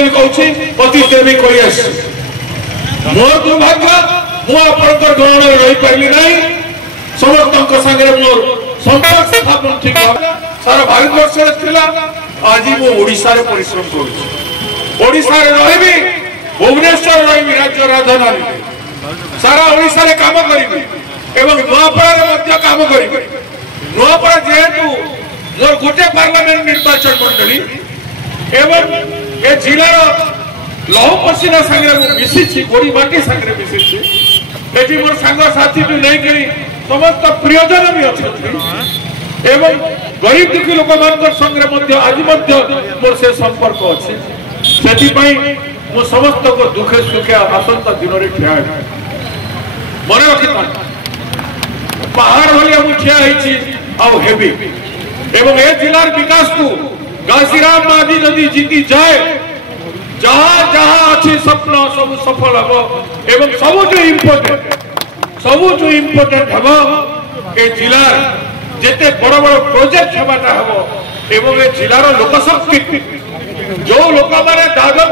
भी कहूँ पति देवी कही आस मोर दुर्भाग्य मुझे ग्रहण रही पारि ना समस्त सागर मोर संपर्क स्थापन ठीक सारा भारतवर्ष आज मुझा परिश्रम करोशा रही भुवनेश्वर रही राज्य राजधानी सारा ओडिशा रे काम करी एवं नुआपड़ा काम करी नुआपड़ा जेहेतु मोर गोटे पार्लियामेंट निर्वाचन मंडली एवं ए जिलार लौह पसीना संगे मिसी गोड़ी माटी संगे मिसी एटी मोर सांग साथी भी नहीं करी समस्त प्रियजन भी अच्छे एवं गरीब दुखी लोक मान संगे आज मोर से संपर्क अच्छे से मु समस्त को दुखे सुखे आसंता दिन में ठिया मन रखी पहाड़ भाई ठिया हेबी एवं ए जिलार विकास को घासीराम मादी जदि जीती जाए जहाँ जहाँ अच्छी स्वप्न सब सफल हम एवं सबुठ इम्पोर्टेंट हम ए जिलार जेते बड़ बड़ प्रोजेक्ट हमारा हम एवं ए जिलार लोकशक्ति जो लोक मैंने दादन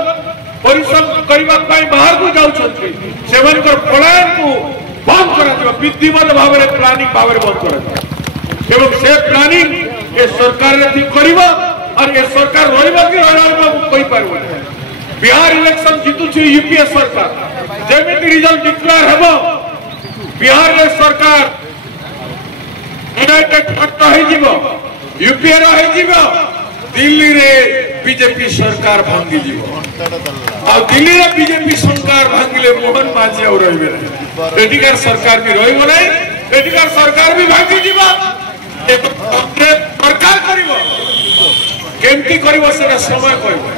परिश्रम करने बाहर को जाऊँगी से पलायन को बंद कर विधिवत भाव में प्लानिंग भाव में बंद कर से प्लानिंग ये सरकार कर और ये सरकार रही बिहार इलेक्शन जीतुची यूपीए सरकार जमी रिजल्ट डिक्लेयर हम बिहार में सरकार यूनाइटेड फ्रंट यूपीए दिल्ली रे बीजेपी सरकार भांगी दिल्ली रे बीजेपी सरकार भांगिले मोहन माझी और रही सरकार भी रही सरकार भी भांगी सरकार केमती कर समय कह